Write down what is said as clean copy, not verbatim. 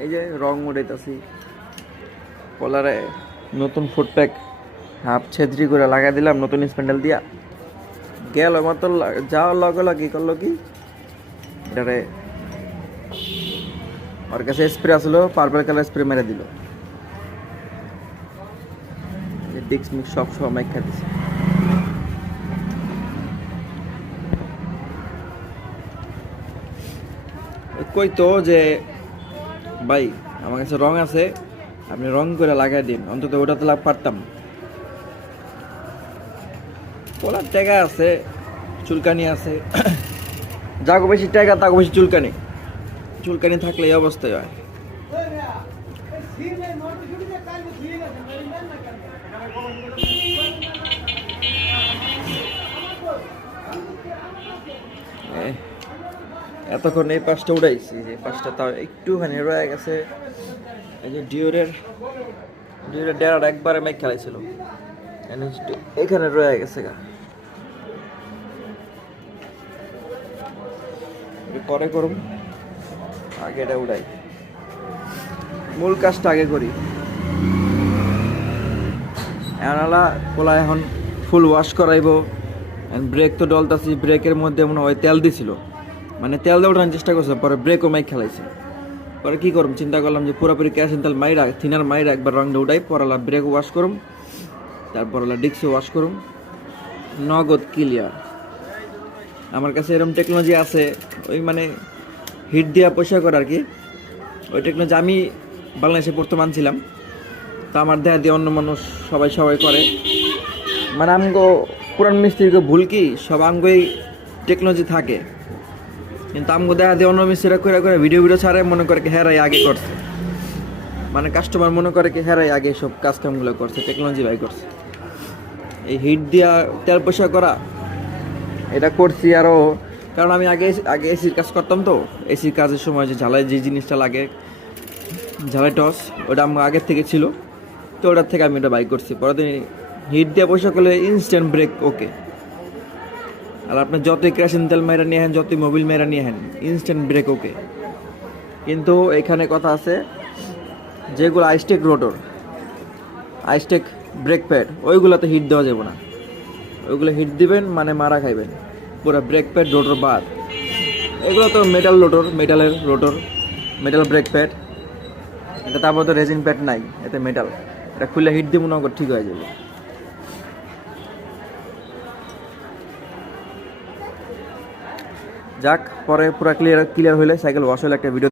এই যে রং উড়াইতেছি পোলারে নতুন ফুড প্যাক হাফ ছেদ্রি করে লাগাই দিলাম নতুন স্প্যান্ডেল দিয়া গেল মাত্র যাওয়ার লগে লগে করলো কি এটারে ওর কাছে স্প্রে আসলো পার্পল কালার স্প্রে মেরে দিল ডিক্স মিক্স সব সময় খাইতেছে কই তো যে ভাই আমার কাছে রং আছে আপনি রং করে লাগাই দিন অন্তত ওটা তো পারতাম পোলার টাকা আছে চুলকানি আছে যাগো বেশি টাকা তাগো বেশি চুলকানি চুলকানি থাকলে এই অবস্থায় হয় এতক্ষণ এই পাশটা উড়াইছি যে পাশটা তাও একটুখানি রয়ে গেছে এই যে ডিওরের ডেরার একবারে মেঘ খেলাইছিল এখানে রয়ে গেছে গা পরে করুন আগে এটা উড়াই মূল কাজটা আগে করি এনালা পোলা এখন ফুল ওয়াশ করাইবো ব্রেক তো ডলতাছি ব্রেকের মধ্যে মনে হয় তেল দিছিল মানে তেল দিয়ে ওঠানোর চেষ্টা করছে পরে ব্রেকও মাইক খেলাইছে পরে কী করুম চিন্তা করলাম যে পুরোপুরি ক্যাশিন তেল মাইরা থিনার মাইরা একবার রংটা উঠাই পরালা ব্রেক ওয়াশ করুম তারপর ডিক্সে ওয়াশ করুম নগদ ক্লিয়ার আমার কাছে এরকম টেকনোলজি আছে ওই মানে হিট দেওয়া পয়সা করে আর কি ওই টেকনোলজি আমি বাংলাদেশে প্রথম আনছিলাম তা আমার দেখা দিয়ে অন্য মানুষ সবাই করে মানে আমগো পুরান মিস্ত্রিকে ভুল কি সব আমগোই টেকনোলজি থাকে কিন্তু আমগো দেখা দিয়ে অন্য মিস্ত্রিরা করে ভিডিও ছাড়ে মনে করে কি হেরাই আগে করছে মানে কাস্টমার মনে করে কি হেরাই আগে সব কাজকামগুলো করছে টেকনোলজি ভাই করছে এই হিট দিয়া তেল পয়সা করা এটা করছি আরও কারণ আমি আগে এসির কাজ করতাম তো এসির কাজের সময় যে ঝালাই যে জিনিসটা লাগে ঝালাই টস ওটা আমার আগের থেকে ছিল তো ওটার থেকে আমি এটা বাই করছি পরে দিন হিট দিয়ে পয়সা করলে ইনস্ট্যান্ট ব্রেক ওকে আর আপনার যতই ক্র্যাশিন তেল মেরা নিয়ে হেন যতই মোবিল মেরা নিয়ে হেন ইনস্ট্যান্ট ব্রেক ওকে কিন্তু এখানে কথা আছে যেগুলো আইস্টেক ব্রেক প্যাড ওইগুলোতে হিট দেওয়া যাবে না ওইগুলো হিট দিবেন মানে মারা খাইবেন পুরো ব্রেক প্যাড রোটর বাদ এগুলো তো মেটালের রোটর মেটাল ব্রেক প্যাড এটা তারপর তো রেজিন প্যাড নাই এতে মেটাল এটা খুলে হিট দিব না ঠিক হয়ে যাবে যাক পরে পুরো ক্লিয়ার হইলে সাইকেল ওয়াশ হলে একটা ভিডিও